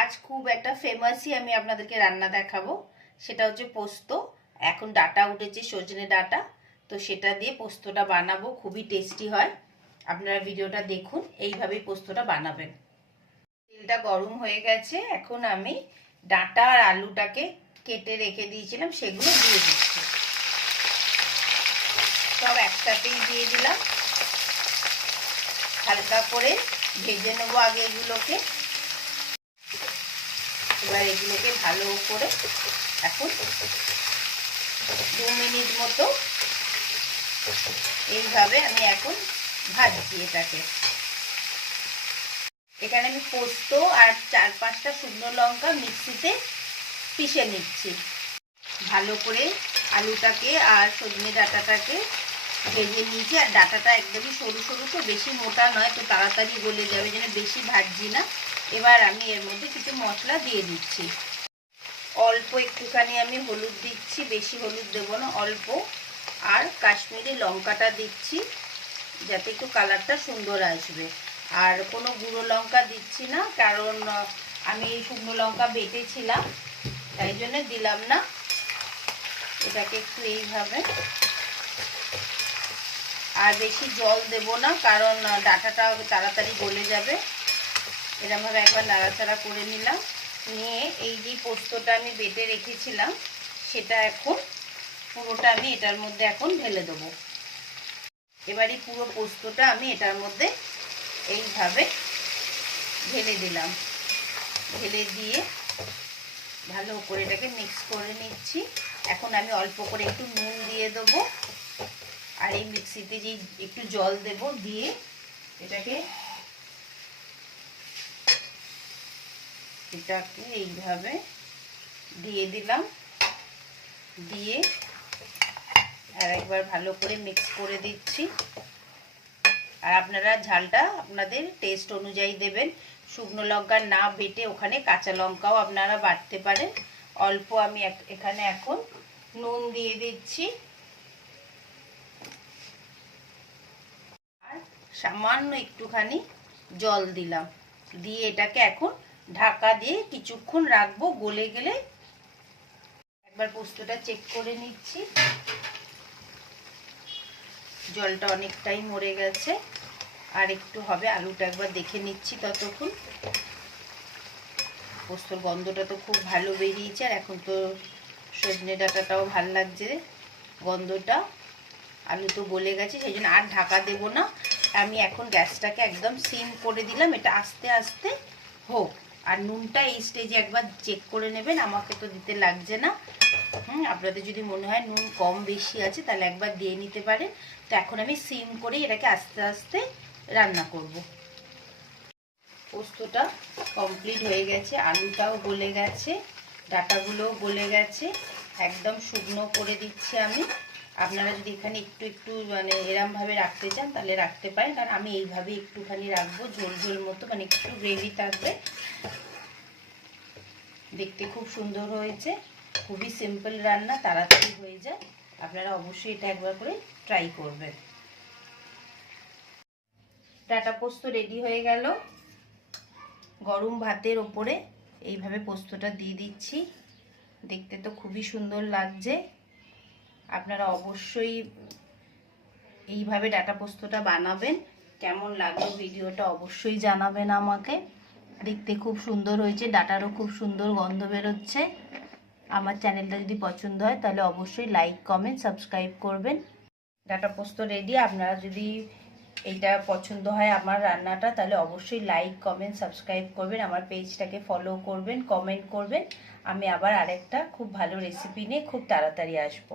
আজ খুব একটা ফেমাসই আমি আপনাদেরকে রান্না দেখাবো। সেটা হচ্ছে পোস্ত। এখন ডাটা উঠেছে, সজনে ডাটা, তো সেটা দিয়ে পোস্তটা বানাবো। খুবই টেস্টি হয়। আপনারা ভিডিওটা দেখুন, এইভাবেই পোস্তটা বানাবেন। তেলটা গরম হয়ে গেছে। এখন আমি ডাটা আর আলুটাকে কেটে রেখে দিয়েছিলাম, সেগুলো দিয়ে দিচ্ছি। সব একসাথেই দিয়ে দিলাম। হালকা করে ভেজে নেবো আগে এগুলোকে। এবার এগুলোকে ভালো করে এখন 2 মিনিট মতো এইভাবে আমি এখন ভাজছি এটাকে। এখানে আমি পোস্ত আর 4-5টা শুকনো লঙ্কা মিক্সিতে পিষে নিচ্ছি। ভালো করে আলুটাকে আর সজনে ডাঁটাটাকে ভেজে নিয়েছি। আর ডাঁটাটা একদমই সরু সরু, তো বেশি মোটা নয়, তো তাড়াতাড়ি গলে যাবে, যেন বেশি ভাজছি না। এবার আমি এর মধ্যে কিছু মশলা দিয়ে দিচ্ছি। অল্প একটুখানি আমি হলুদ দিচ্ছি, বেশি হলুদ দেবো না, অল্প। আর কাশ্মীরি লঙ্কাটা দিচ্ছি, যাতে একটু কালারটা সুন্দর আসবে। আর কোনো গুঁড়ো লঙ্কা দিচ্ছি না, কারণ আমি শুকনো লঙ্কা বেটেছিলাম, তাই জন্য দিলাম না। এটাকে একটু এইভাবে, আর বেশি জল দেব না, কারণ ডাঁটাটা তাড়াতাড়ি গলে যাবে। এরকমভাবে একবার নাড়াচাড়া করে নিলাম। নিয়ে এই যে পোস্তটা আমি বেটে রেখেছিলাম, সেটা এখন পুরোটা আমি এটার মধ্যে এখন ঢেলে দেবো। এবার এই পুরো পোস্তটা আমি এটার মধ্যে এইভাবে ঢেলে দিলাম। ঢেলে দিয়ে ভালো করে এটাকে মিক্স করে নিচ্ছি। এখন আমি অল্প করে একটু নুন দিয়ে দেবো, আর এই মিক্সিতে যে একটু জল দেব, দিয়ে এটাকে এইভাবে দিয়ে দিলাম। দিয়ে আর একবার ভালো করে মিক্স করে দিচ্ছি। আর আপনারা ঝালটা আপনাদের টেস্ট অনুযায়ী দেবেন। শুকনো লঙ্কা না বেটে ওখানে কাঁচা লঙ্কাও আপনারা বাটতে পারেন। অল্প আমি এখানে এখন নুন দিয়ে দিচ্ছি, আর সামান্য একটুখানি জল দিলাম। দিয়ে এটাকে এখন ঢাকা দিয়ে কিছুক্ষণ রাখবো, গলে গেলে একবার পোস্তটা চেক করে নিচ্ছি। জলটা অনেকটাই মরে গেছে, আর একটু হবে। আলুটা একবার দেখে নিচ্ছি ততক্ষণ। পোস্তর গন্ধটা তো খুব ভালো বেরিয়েছে, আর এখন তো সজনে ডাঁটাটাও ভাল লাগছে গন্ধটা। আলু তো গলে গেছে, সেই জন্য আর ঢাকা দেব না। আমি এখন গ্যাসটাকে একদম সিম করে দিলাম। এটা আস্তে আস্তে হোক। আর নুনটা এই স্টেজে একবার চেক করে নেবেন, আমাকে তো দিতে লাগছে না। আপনাদের যদি মনে হয় নুন কম বেশি আছে, তাহলে একবার দিয়ে নিতে পারেন। তো এখন আমি সিম করে এটাকে আস্তে আস্তে রান্না করব। পোস্তটা কমপ্লিট হয়ে গেছে, আলুটাও গলে গেছে, ডাঁটাগুলোও গলে গেছে। একদম শুকনো করে দিচ্ছি আমি। আপনারা যদি এখানে একটু একটু মানে এরমভাবে রাখতে চান তাহলে রাখতে পারেন, কারণ আমি এইভাবে একটুখানি রাখবো, ঝোল ঝোল মতো, মানে একটু গ্রেভি থাকবে। দেখতে খুব সুন্দর হয়েছে। খুবই সিম্পল রান্না, তাড়াতাড়ি হয়ে যায়। আপনারা অবশ্যই এটা একবার করে ট্রাই করবেন। ডাঁটা পোস্ত রেডি হয়ে গেল। গরম ভাতের ওপরে এইভাবে পোস্তটা দিয়ে দিচ্ছি। দেখতে তো খুবই সুন্দর লাগছে। আপনারা অবশ্যই এইভাবে ডাঁটা পোস্তটা বানাবেন। কেমন লাগলো ভিডিওটা অবশ্যই জানাবেন আমাকে। দেখতে খুব সুন্দর হয়েছে, ডাঁটারও খুব সুন্দর গন্ধ বেরোচ্ছে। আমার চ্যানেলটা যদি পছন্দ হয় তাহলে অবশ্যই লাইক, কমেন্ট, সাবস্ক্রাইব করবেন। ডাঁটা পোস্ত রেডি। আপনারা যদি এইটা পছন্দ হয় আমার রান্নাটা, তাহলে অবশ্যই লাইক, কমেন্ট, সাবস্ক্রাইব করবেন। আমার পেজটাকে ফলো করবেন, কমেন্ট করবেন। আমি আবার আরেকটা খুব ভালো রেসিপি নিয়ে খুব তাড়াতাড়ি আসবো।